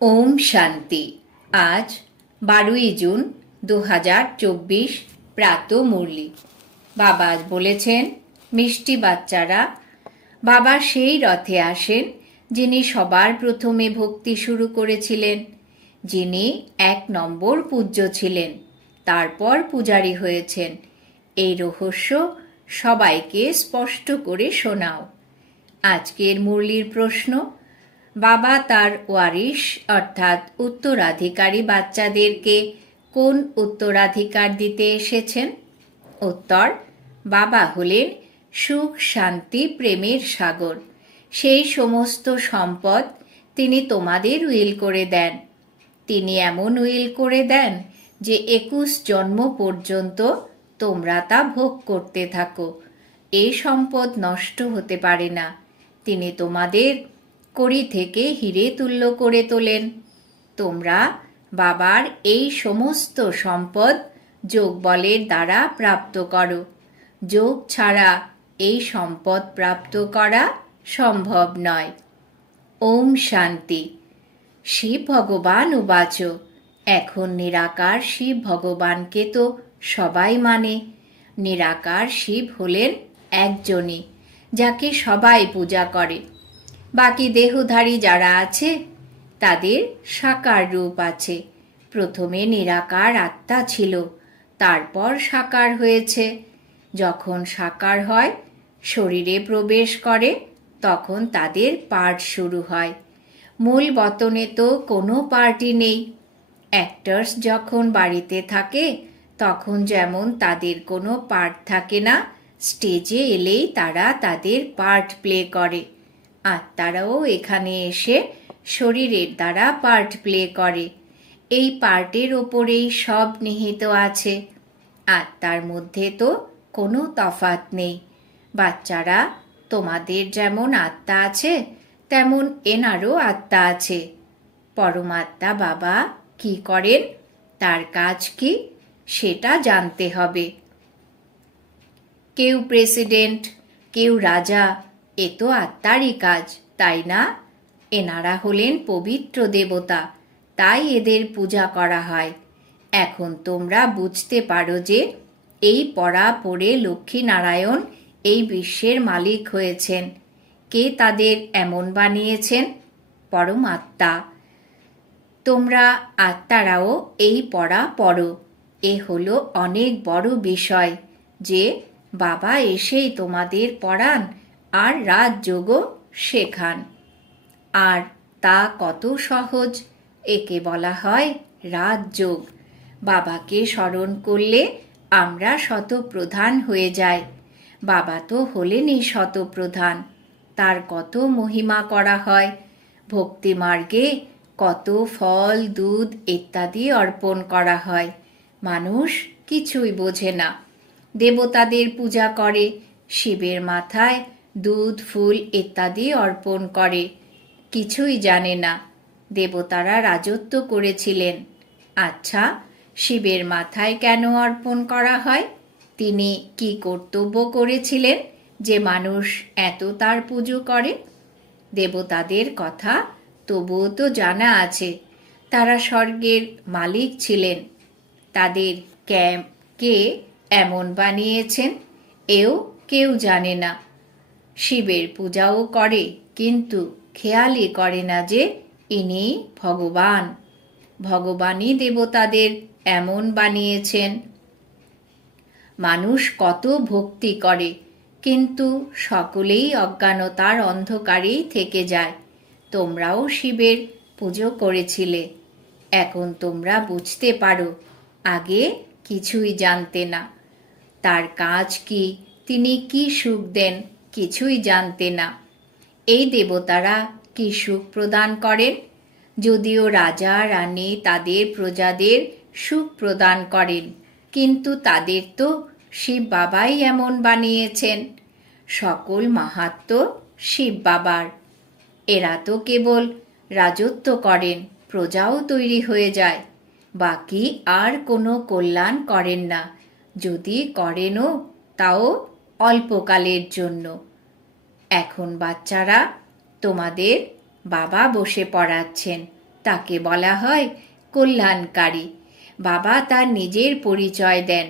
ওম শান্তি। আজ 12ই জুন 2024 প্রাত মুরলি। বাবা আজ বলেছেন, মিষ্টি বাচ্চারা, বাবা সেই রথে আসেন যিনি সবার প্রথমে ভক্তি শুরু করেছিলেন, যিনি 1 নম্বর পূজ্য ছিলেন, তারপর পূজারী হয়েছেন। এই রহস্য সবাইকে স্পষ্ট করে শোনাও। আজকের মুরলির প্রশ্ন, বাবা তার ওয়ারিশ অর্থাৎ উত্তরাধিকারী বাচ্চাদেরকে কোন উত্তরাধিকার দিতে এসেছেন? উত্তর, বাবা হলেন সুখ, শান্তি, প্রেমের সাগর। সেই সমস্ত সম্পদ তিনি তোমাদের উইল করে দেন। তিনি এমন উইল করে দেন যে 21 জন্ম পর্যন্ত তোমরা তা ভোগ করতে থাকো। এই সম্পদ নষ্ট হতে পারে না। তিনি তোমাদের কড়ি থেকে হিরে তুল্য করে তোলেন। তোমরা বাবার এই সমস্ত সম্পদ যোগ বলের দ্বারা প্রাপ্ত করো। যোগ ছাড়া এই সম্পদ প্রাপ্ত করা সম্ভব নয়। ওম শান্তি। শিব ভগবান উবাচ, এখন নিরাকার শিব ভগবানকে তো সবাই মানে। নিরাকার শিব হলেন একজনই, যাকে সবাই পূজা করে। বাকি দেহধারী যারা আছে তাদের সাকার রূপ আছে। প্রথমে নিরাকার আত্মা ছিল, তারপর সাকার হয়েছে। যখন সাকার হয়, শরীরে প্রবেশ করে, তখন তাদের পাঠ শুরু হয়। মূল বতনে তো কোনো পার্টি নেই। অ্যাক্টরস যখন বাড়িতে থাকে তখন যেমন তাদের কোনো পার্ট থাকে না, স্টেজে এলেই তারা তাদের পার্ট প্লে করে। আত্মারাও এখানে এসে শরীরের দ্বারা পার্ট প্লে করে। এই পার্টের ওপরেই সব নিহিত আছে। আত্মার মধ্যে তো কোনো তফাৎ নেই। বাচ্চারা, তোমাদের যেমন আত্মা আছে তেমন এনারও আত্মা আছে। পরমাত্মা বাবা কি করেন, তার কাজ কি, সেটা জানতে হবে। কেউ প্রেসিডেন্ট, কেউ রাজা, এ তো আত্মারই কাজ, তাই না? এনারা হলেন পবিত্র দেবতা, তাই এদের পূজা করা হয়। এখন তোমরা বুঝতে পারো যে এই পড়া পড়ে লক্ষ্মীনারায়ণ এই বিশ্বের মালিক হয়েছেন। কে তাদের এমন বানিয়েছেন? পরমাত্মা। তোমরা আত্মারাও এই পড়া পড়ো। এ হলো অনেক বড় বিষয় যে বাবা এসেই তোমাদের পড়ান আর রাজযোগও শেখান। আর তা কত সহজ! একে বলা হয় রাজযোগ। বাবাকে স্মরণ করলে আমরা শতপ্রধান হয়ে যাই। বাবা তো হলেনই শতপ্রধান। তার কত মহিমা করা হয়। ভক্তি মার্গে কত ফল, দুধ ইত্যাদি অর্পণ করা হয়। মানুষ কিছুই বোঝে না। দেবতাদের পূজা করে, শিবের মাথায় দুধ, ফুল ইত্যাদি অর্পণ করে। কিছুই জানে না দেবতারা রাজত্ব করেছিলেন। আচ্ছা, শিবের মাথায় কেন অর্পণ করা হয়? তিনি কি কর্তব্য করেছিলেন যে মানুষ এত তার পুজো করে? দেবতাদের কথা তবুও তো জানা আছে। তারা স্বর্গের মালিক ছিলেন। তাদের কে এমন বানিয়েছেন এও কেউ জানে না। শিবের পূজাও করে, কিন্তু খেয়ালই করে না যে ইনি ভগবান। ভগবানই দেবতাদের এমন বানিয়েছেন। মানুষ কত ভক্তি করে, কিন্তু সকলেই অজ্ঞানতার অন্ধকারেই থেকে যায়। তোমরাও শিবের পুজো করেছিলে। এখন তোমরা বুঝতে পারো, আগে কিছুই জানতে না। তার কাজ কি, তিনি কি সুখ দেন, কিছুই জানতে না। এই দেবতারা কি সুখ প্রদান করেন? যদিও রাজা রানী তাদের প্রজাদের সুখ প্রদান করেন, কিন্তু তাদের তো শিব বাবাই এমন বানিয়েছেন। সকল মাহাত্ম্য শিব বাবার। এরা তো কেবল রাজত্ব করেন, প্রজাও তৈরি হয়ে যায়। বাকি আর কোনো কল্যাণ করেন না। যদি করেনও তাও অল্পকালের জন্য। এখন বাচ্চারা, তোমাদের বাবা বসে পড়াচ্ছেন। তাকে বলা হয় কল্যাণকারী। বাবা তার নিজের পরিচয় দেন,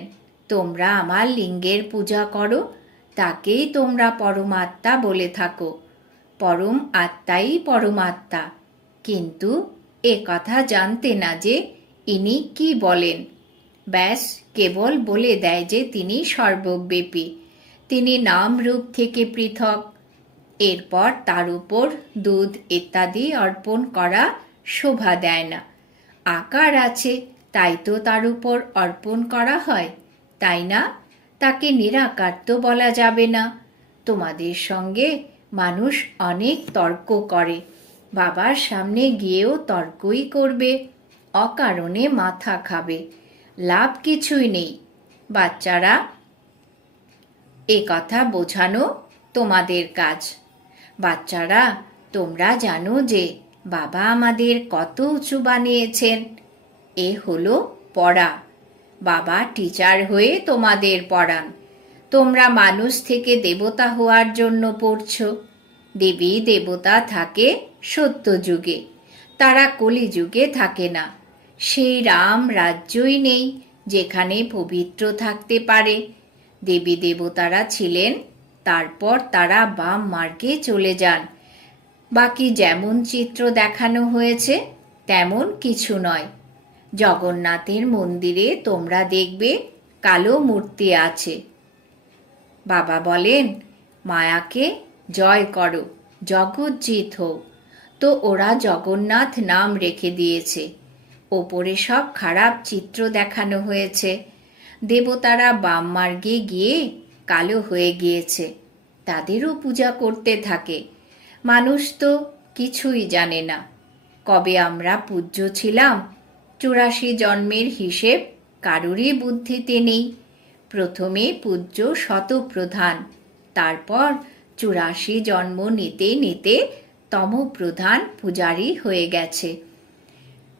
তোমরা আমার লিঙ্গের পূজা করো, তাকেই তোমরা পরমাত্মা বলে থাকো। পরম আত্মাই পরমাত্মা। কিন্তু এ কথা জানতে না যে ইনি কি বলেন। ব্যাস কেবল বলে দেয় যে তিনি সর্বব্যাপী, তিনি নাম রূপ থেকে পৃথক। এরপর তার উপর দুধ ইত্যাদি অর্পণ করা শোভা দেয় না। আকার আছে, তাই তো তার উপর অর্পণ করা হয়, তাই না? তাকে নিরাকার তো বলা যাবে না। তোমাদের সঙ্গে মানুষ অনেক তর্ক করে, বাবার সামনে গিয়েও তর্কই করবে, অকারণে মাথা খাবে, লাভ কিছুই নেই। বাচ্চারা, এ কথা বোঝানো তোমাদের কাজ। বাচ্চারা, তোমরা জানো যে বাবা আমাদের কত উঁচু বানিয়েছেন। এ হলো পড়া। বাবা টিচার হয়ে তোমাদের পড়ান। তোমরা মানুষ থেকে দেবতা হওয়ার জন্য পড়ছ। দেবী দেবতা থাকে সত্যযুগে, তারা কলিযুগে থাকে না। সেই রাম রাজ্যই নেই যেখানে পবিত্র থাকতে পারে। দেবী দেবতারা ছিলেন, তারপর তারা বাম মার্গে চলে যান। বাকি যেমন চিত্র দেখানো হয়েছে তেমন কিছু নয়। জগন্নাথের মন্দিরে তোমরা দেখবে কালো মূর্তি আছে। বাবা বলেন, মায়াকে জয় করো, জগজ্জিত হও। তো ওরা জগন্নাথ নাম রেখে দিয়েছে। ওপরে সব খারাপ চিত্র দেখানো হয়েছে। দেবতারা বাম মার্গে গিয়ে কালো হয়ে গিয়েছে, তাদেরও পূজা করতে থাকে। মানুষ তো কিছুই জানে না কবে আমরা পূজ্য ছিলাম। 84 জন্মের হিসেব কারোরই বুদ্ধিতে নেই। প্রথমে পূজ্য শতপ্রধান, তারপর 84 জন্ম নিতে নিতে তমপ্রধান পূজারী হয়ে গেছে।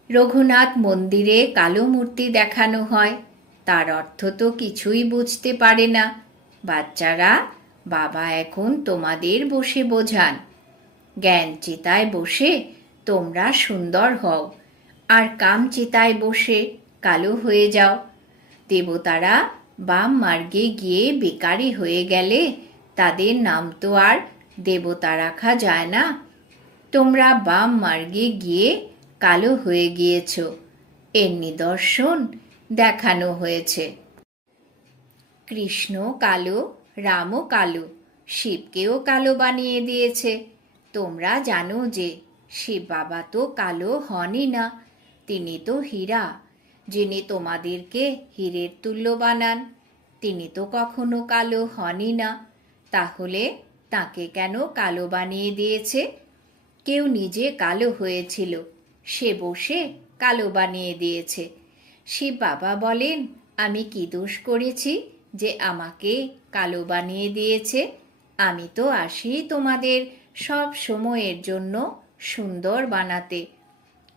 রঘুনাথ মন্দিরে কালো মূর্তি দেখানো হয়, তার অর্থ তো কিছুই বুঝতে পারে না। বাচ্চারা, বাবা এখন তোমাদের বসে বোঝান। জ্ঞান চিতায় বসে তোমরা সুন্দর হও, আর কাম চিতায় বসে কালো হয়ে যাও। দেবতারা বাম মার্গে গিয়ে বেকারি হয়ে গেলে তাদের নাম তো আর দেবতা রাখা যায় না। তোমরা বাম মার্গে গিয়ে কালো হয়ে গিয়েছ, এর নিদর্শন দেখানো হয়েছে। কৃষ্ণ কালো, রামও কালো, শিবকেও কালো বানিয়ে দিয়েছে। তোমরা জানো যে শিব বাবা তো কালো হনই না, তিনি তো হীরা। যিনি তোমাদেরকে হীরের তুল্য বানান, তিনি তো কখনো কালো হনই না। তাহলে তাকে কেন কালো বানিয়ে দিয়েছে? কেউ নিজে কালো হয়েছিল, সে বসে কালো বানিয়ে দিয়েছে। শিব বাবা বলেন, আমি কি দোষ করেছি যে আমাকে কালো বানিয়ে দিয়েছে? আমি তো আসি তোমাদের সব সময়ের জন্য সুন্দর বানাতে।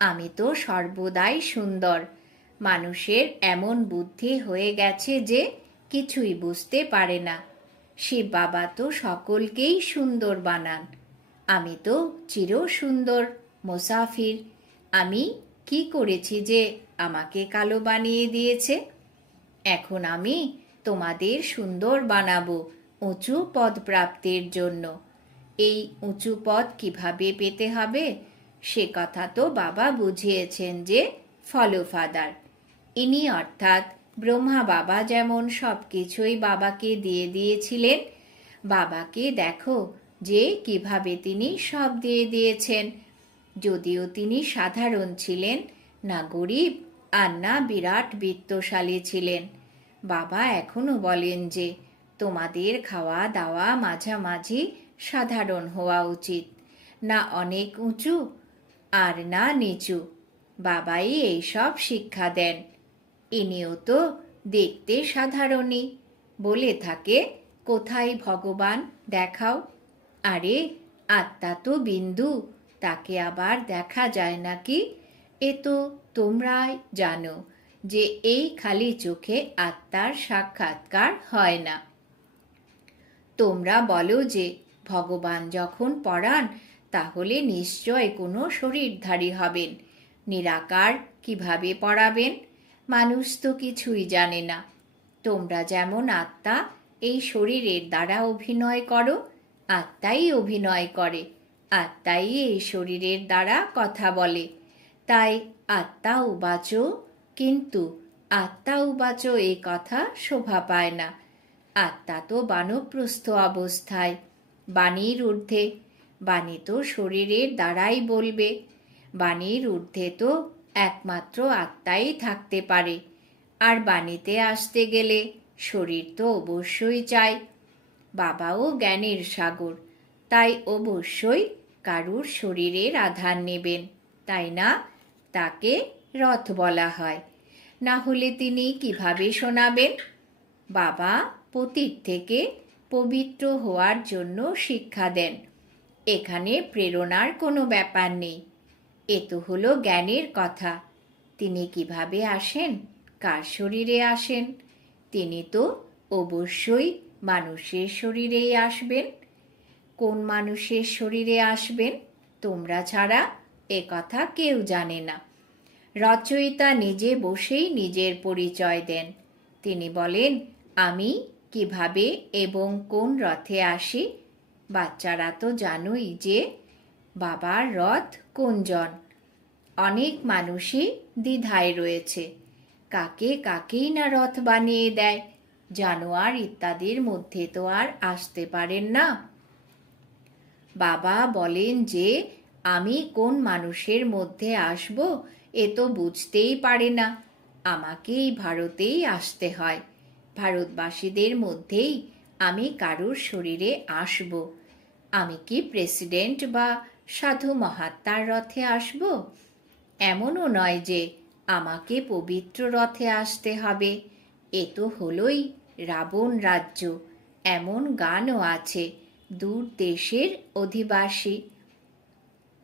আমি তো সর্বদাই সুন্দর। মানুষের এমন বুদ্ধি হয়ে গেছে যে কিছুই বুঝতে পারে না। শিব বাবা তো সকলকেই সুন্দর বানান। আমি তো চির সুন্দর মুসাফির। আমি কি করেছি যে আমাকে কালো বানিয়ে দিয়েছে? এখন আমি তোমাদের সুন্দর বানাবো উঁচু পদ প্রাপ্তির জন্য। এই উঁচু পদ কিভাবে পেতে হবে সে কথা তো বাবা বুঝিয়েছেন যে ফলো ফাদার। ইনি অর্থাৎ ব্রহ্মা বাবা যেমন সব কিছুই বাবাকে দিয়ে দিয়েছিলেন, বাবাকে দেখো যে কিভাবে তিনি সব দিয়ে দিয়েছেন। যদিও তিনি সাধারণ ছিলেন, না গরিব আর না বিরাট বিত্তশালী ছিলেন, বাবা এখনো বলেন যে তোমাদের খাওয়া দাওয়া মাঝামাঝি সাধারণ হওয়া উচিত, না অনেক উঁচু আর না নিচু। বাবাই এই সব শিক্ষা দেন। ইনিও তো দেখতে সাধারণই। বলে থাকে, কোথায় ভগবান দেখাও। আরে আত্মা তো বিন্দু, তাকে আবার দেখা যায় নাকি? এ তো তোমরাই জানো যে এই খালি চোখে আত্মার সাক্ষাৎকার হয় না। তোমরা বলো যে ভগবান যখন পড়ান তাহলে নিশ্চয় কোনো শরীরধারী হবেন। নিরাকার কিভাবে পড়াবেন? মানুষ তো কিছুই জানে না। তোমরা যেমন আত্মা এই শরীরের দ্বারা অভিনয় করো, আত্মাই অভিনয় করে, আত্মাই এই শরীরের দ্বারা কথা বলে। তাই আত্মা উবাচ, কিন্তু আত্মা উবাচ এই কথা শোভা পায় না। আত্মা তো বানপ্রস্থ অবস্থায়, বাণীর ঊর্ধ্বে। বাণী তো শরীরের দ্বারাই বলবে। বাণীর ঊর্ধ্বে তো একমাত্র আত্মাই থাকতে পারে। আর বাণীতে আসতে গেলে শরীর তো অবশ্যই চাই। বাবাও জ্ঞানের সাগর, তাই অবশ্যই কারুর শরীরের আধার নেবেন, তাই না? তাকে রথ বলা হয়। না হলে তিনি কিভাবে শোনাবেন? বাবা পতিত থেকে পবিত্র হওয়ার জন্য শিক্ষা দেন। এখানে প্রেরণার কোনো ব্যাপার নেই। এ তো হলো জ্ঞানের কথা। তিনি কিভাবে আসেন, কার শরীরে আসেন? তিনি তো অবশ্যই মানুষের শরীরেই আসবেন। কোন মানুষের শরীরে আসবেন তোমরা ছাড়া এ কথা কেউ জানে না। রচয়িতা নিজে বসেই নিজের পরিচয় দেন। তিনি বলেন, আমি কিভাবে এবং কোন রথে আসি। বাচ্চারা তো জানোই যে বাবার রথ কোনজন। অনেক মানুষই দ্বিধায় রয়েছে, কাকে কাকেই না রথ বানিয়ে দেয়। জানোয়ার ইত্যাদির মধ্যে তো আর আসতে পারেন না। বাবা বলেন যে আমি কোন মানুষের মধ্যে আসব এ তো বুঝতেই পারে না। আমাকেই ভারতেই আসতে হয়। ভারতবাসীদের মধ্যেই আমি কারুর শরীরে আসব। আমি কি প্রেসিডেন্ট বা সাধু মহাত্মার রথে আসব? এমনও নয় যে আমাকে পবিত্র রথে আসতে হবে। এ তো হলোই রাবণ রাজ্য। এমন গানও আছে, দূর দেশের অধিবাসী।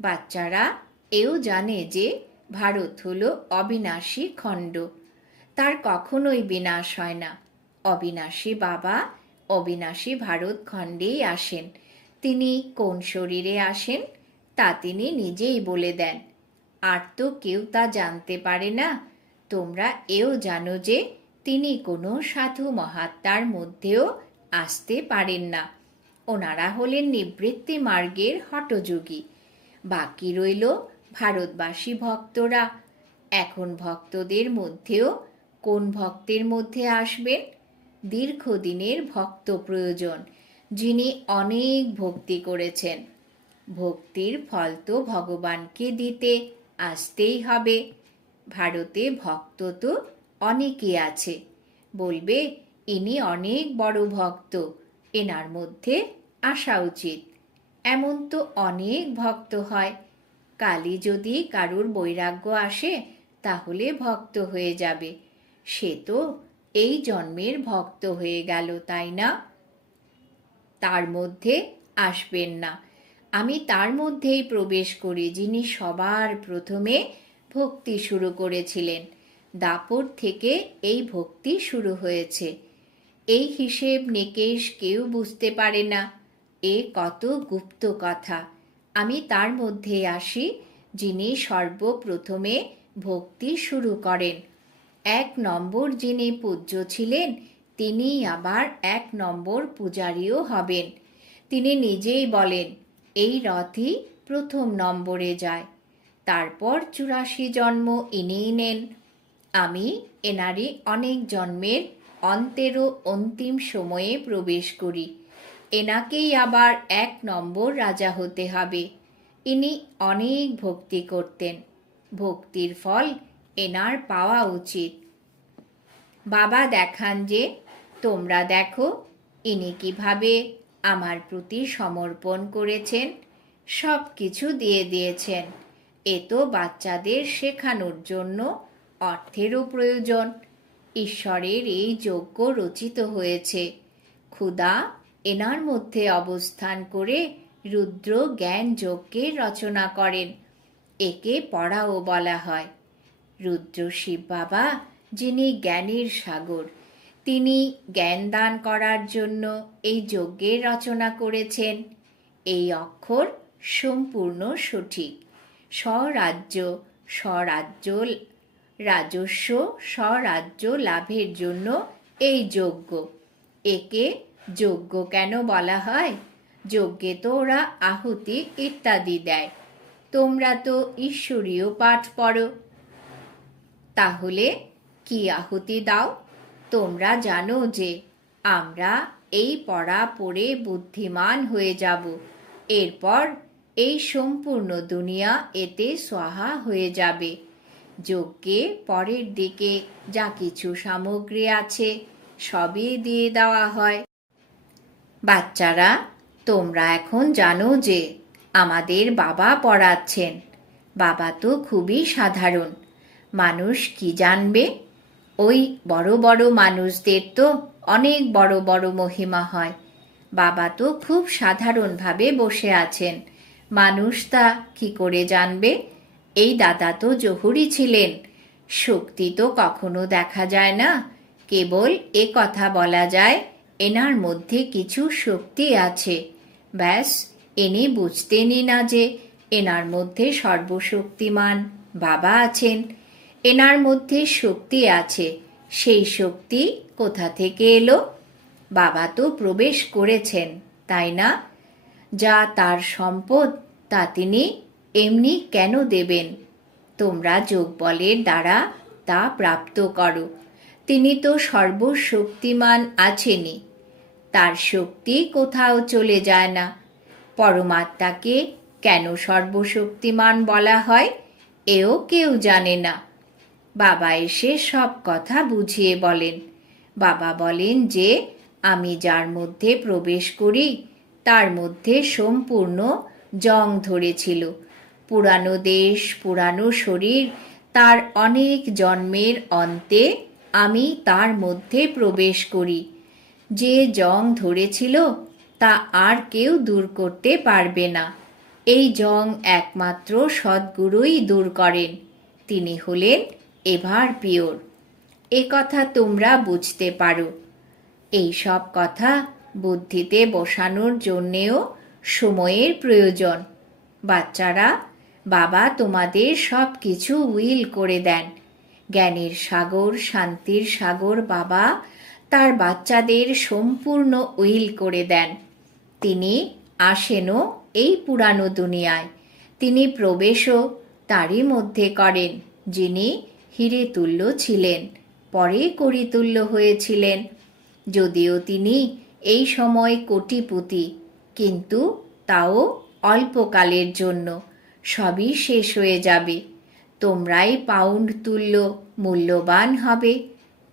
বাচ্চারা এও জানে যে ভারত হলো অবিনাশী খণ্ড, তার কখনোই বিনাশ হয় না। অবিনাশী বাবা অবিনাশী ভারত খণ্ডেই আসেন। তিনি কোন শরীরে আসেন তা তিনি নিজেই বলে দেন। আর তো কেউ তা জানতে পারে না। তোমরা এও জানো যে তিনি কোনো সাধু মহাত্মার মধ্যেও আসতে পারেন না। ওনারা হলেন নিবৃত্তি মার্গের হঠযোগী। বাকি রইল ভারতবাসী ভক্তরা। এখন ভক্তদের মধ্যেও কোন ভক্তের মধ্যে আসবেন? দীর্ঘদিনের ভক্ত প্রয়োজন, যিনি অনেক ভক্তি করেছেন। ভক্তির ফল তো ভগবানকে দিতে আসতেই হবে। ভারতে ভক্ত তো অনেকই আছে। বলবে, ইনি অনেক বড় ভক্ত, এনার মধ্যে আসা উচিত। এমন তো অনেক ভক্ত হয়। কালই যদি কারুর বৈরাগ্য আসে তাহলে ভক্ত হয়ে যাবে। সে তো এই জন্মের ভক্ত হয়ে গেল, তাই না? তার মধ্যে আসবেন না। আমি তার মধ্যেই প্রবেশ করি যিনি সবার প্রথমে ভক্তি শুরু করেছিলেন। দাপট থেকে এই ভক্তি শুরু হয়েছে। এই হিসেব নিকেশ কেউ বুঝতে পারে না। এ কত গুপ্ত কথা। আমি তার মধ্যে আসি যিনি সর্বপ্রথমে ভক্তি শুরু করেন। 1 নম্বর যিনি পূজ্য ছিলেন তিনি আবার 1 নম্বর পূজারীও হবেন। তিনি নিজেই বলেন, এই রথই প্রথম নম্বরে যায়। তারপর 84 জন্ম ইনিই নেন। আমি এনারই অনেক জন্মের অন্তেরও অন্তিম সময়ে প্রবেশ করি। এনাকেই আবার 1 নম্বর রাজা হতে হবে। ইনি অনেক ভক্তি করতেন। ভক্তির ফল এনার পাওয়া উচিত। বাবা দেখান যে তোমরা দেখো ইনি কিভাবে আমার প্রতি সমর্পণ করেছেন, সব কিছু দিয়ে দিয়েছেন। এ তো বাচ্চাদের শেখানোর জন্য অর্থেরও প্রয়োজন। ঈশ্বরের এই যজ্ঞ রচিত হয়েছে। ক্ষুধা এনার মধ্যে অবস্থান করে রুদ্র জ্ঞান যজ্ঞের রচনা করেন। একে পড়াও বলা হয়। রুদ্র শিব বাবা যিনি জ্ঞানের সাগর, তিনি জ্ঞান দান করার জন্য এই যজ্ঞের রচনা করেছেন। এই অক্ষর সম্পূর্ণ সঠিক। স্বরাজ্য স্বরাজ্য রাজস্ব স্বরাজ্য লাভের জন্য এই যজ্ঞ। একে যজ্ঞ কেন বলা হয়? যজ্ঞে তো ওরা আহুতি ইত্যাদি দেয়। তোমরা তো ঈশ্বরীয় পাঠ পড়ো, তাহলে কি আহুতি দাও? তোমরা জানো যে আমরা এই পড়া পড়ে বুদ্ধিমান হয়ে যাব, এরপর এই সম্পূর্ণ দুনিয়া এতে সহা হয়ে যাবে। যজ্ঞে পরের দিকে যা কিছু সামগ্রী আছে সবই দিয়ে দেওয়া হয়। বাচ্চারা, তোমরা এখন জানো যে আমাদের বাবা পড়াচ্ছেন। বাবা তো খুবই সাধারণ মানুষ, কি জানবে? ওই বড় বড় মানুষদের তো অনেক বড় বড় মহিমা হয়। বাবা তো খুব সাধারণভাবে বসে আছেন, মানুষ তা কি করে জানবে? এই দাদা তো জহুরি ছিলেন, শক্তি তো কখনো দেখা যায় না, কেবল এ কথা বলা যায় এনার মধ্যে কিছু শক্তি আছে। ব্যাস, এনে বুঝতেনই না যে এনার মধ্যে সর্বশক্তিমান বাবা আছেন, এনার মধ্যে শক্তি আছে। সেই শক্তি কোথা থেকে এলো? বাবা তো প্রবেশ করেছেন, তাই না? যা তার সম্পদ তা তিনি এমনি কেন দেবেন? তোমরা যোগবলের দ্বারা তা প্রাপ্ত করো। তিনি তো সর্বশক্তিমান আছেনই, তার শক্তি কোথাও চলে যায় না। পরমাত্মাকে কেন সর্বশক্তিমান বলা হয় এও কেউ জানে না। বাবা এসে সব কথা বুঝিয়ে বলেন। বাবা বলেন যে আমি যার মধ্যে প্রবেশ করি তার মধ্যে সম্পূর্ণ জং ধরেছিল, পুরানো দেশ, পুরানো শরীর, তার অনেক জন্মের অন্তে আমি তার মধ্যে প্রবেশ করি। যে জং ধরেছিল তা আর কেউ দূর করতে পারবে না। এই জং একমাত্র সদ্গুরুই দূর করেন, তিনি হলেন এভার পিওর। এ কথা তোমরা বুঝতে পারো। এই সব কথা বুদ্ধিতে বসানোর জন্যেও সময়ের প্রয়োজন। বাচ্চারা, বাবা তোমাদের সব কিছু উইল করে দেন। জ্ঞানের সাগর, শান্তির সাগর বাবা তার বাচ্চাদের সম্পূর্ণ উইল করে দেন। তিনি আসেনও এই পুরানো দুনিয়ায়, তিনি প্রবেশও তারই মধ্যে করেন, যিনি হিরে তুল্য ছিলেন, পরে করিতুল্য হয়েছিলেন। যদিও তিনি এই সময় কোটিপতি, কিন্তু তাও অল্পকালের জন্য, সবই শেষ হয়ে যাবে। তোমরাই পাউন্ড তুল্য মূল্যবান হবে।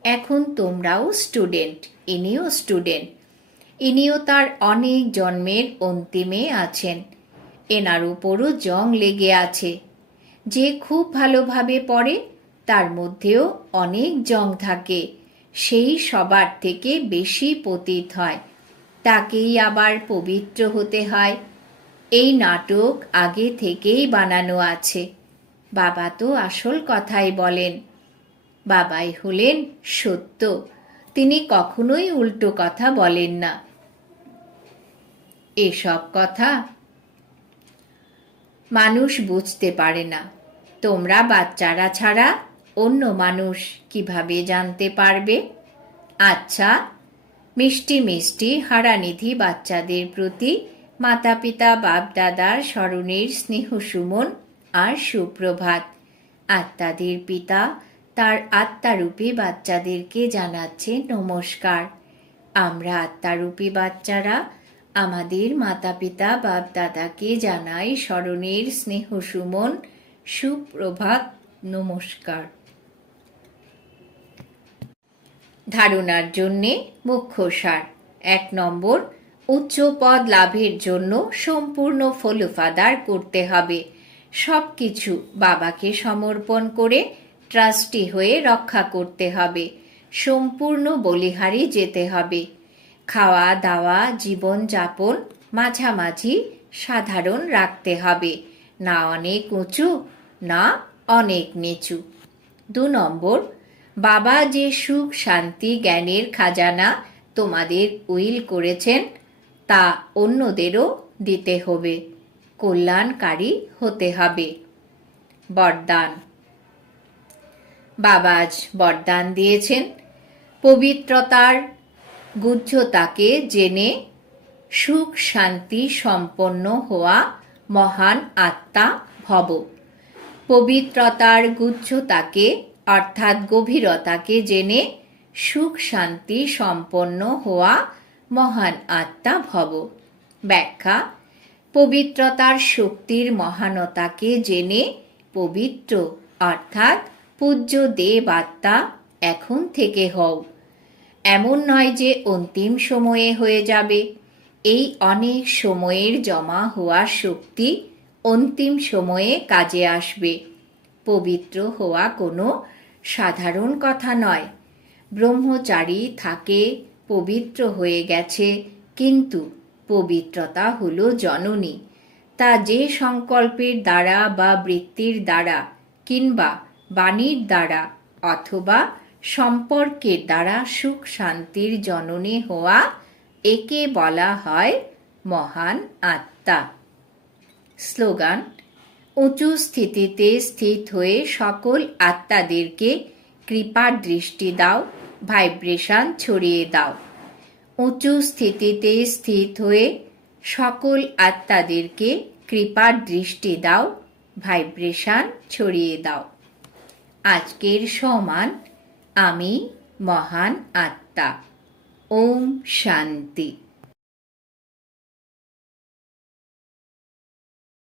এখন তোমরাও স্টুডেন্ট, ইনিও স্টুডেন্ট, ইনিও তার অনেক জন্মের অন্তিমে আছেন। এনার উপরও জং লেগে আছে। যে খুব ভালোভাবে পড়ে তার মধ্যেও অনেক জং থাকে, সেই সবার থেকে বেশি পতিত হয়, তাকেই আবার পবিত্র হতে হয়। এই নাটক আগে থেকেই বানানো আছে। বাবা তো আসল কথাই বলেন। বাবাই হলেন সত্য, তিনি কখনোই উল্টো কথা বলেন না। এসব কথা মানুষ বুঝতে পারে না। তোমরা বাচ্চারা ছাড়া অন্য মানুষ কিভাবে জানতে পারবে? আচ্ছা, মিষ্টি মিষ্টি হারানিধি বাচ্চাদের প্রতি মাতা পিতা বাপ দাদার স্মরণের স্নেহ সুমন আর সুপ্রভাত। আত্মাদের পিতা তার আত্মারূপী বাচ্চাদেরকে জানাচ্ছে নমস্কার। আমরা আত্মারূপী বাচ্চারা আমাদের মাতা পিতা বাপ দাদাকে জানাই স্মরণের স্নেহ সুমন, সুপ্রভাত, নমস্কার। ধারণার জন্যে মুখ্য সার। 1 নম্বর, উচ্চ পদ লাভের জন্য সম্পূর্ণ ফলোফাদার করতে হবে। সব কিছু বাবাকে সমর্পণ করে ট্রাস্টি হয়ে রক্ষা করতে হবে। সম্পূর্ণ বলিহারি যেতে হবে। খাওয়া দাওয়া জীবনযাপন মাঝামাঝি সাধারণ রাখতে হবে, না অনেক উঁচু না অনেক নিচু। 2 নম্বর, বাবা যে সুখ শান্তি জ্ঞানের খাজানা তোমাদের উইল করেছেন তা অন্যদেরও দিতে হবে, কল্যাণকারী হতে হবে। বরদান। বাবা আজ বরদান দিয়েছেন পবিত্রতার গুহ্যতাকে জেনে সুখ শান্তি সম্পন্ন হওয়া মহান আত্মা ভব। পবিত্রতার গুহ্যতাকে অর্থাৎ গভীরতাকে জেনে সুখ শান্তি সম্পন্ন হওয়া মহান আত্মা ভব। ব্যাখ্যা: পবিত্রতার শক্তির মহানতাকে জেনে পবিত্র অর্থাৎ পূজ্য দেব আত্মা এখন থেকে হও। এমন নয় যে অন্তিম সময়ে হয়ে যাবে। এই অনেক সময়ের জমা হওয়া শক্তি অন্তিম সময়ে কাজে আসবে। পবিত্র হওয়া কোনো সাধারণ কথা নয়। ব্রহ্মচারী থাকে, পবিত্র হয়ে গেছে, কিন্তু পবিত্রতা হলো জননী। তা যে সংকল্পের দ্বারা বা বৃত্তির দ্বারা কিংবা বাণীর দ্বারা অথবা সম্পর্কের দ্বারা সুখ শান্তির জননী হওয়া, একে বলা হয় মহান আত্মা। স্লোগান: উঁচু স্থিতিতে স্থিত হয়ে সকল আত্মাদেরকে কৃপার দৃষ্টি দাও, ভাইব্রেশন ছড়িয়ে দাও। উঁচু স্থিতিতে স্থিত হয়ে সকল আত্মাদেরকে কৃপার দৃষ্টি দাও, ভাইব্রেশন ছড়িয়ে দাও। আজকের সমান আমি মহান আত্মা। ওম শান্তি।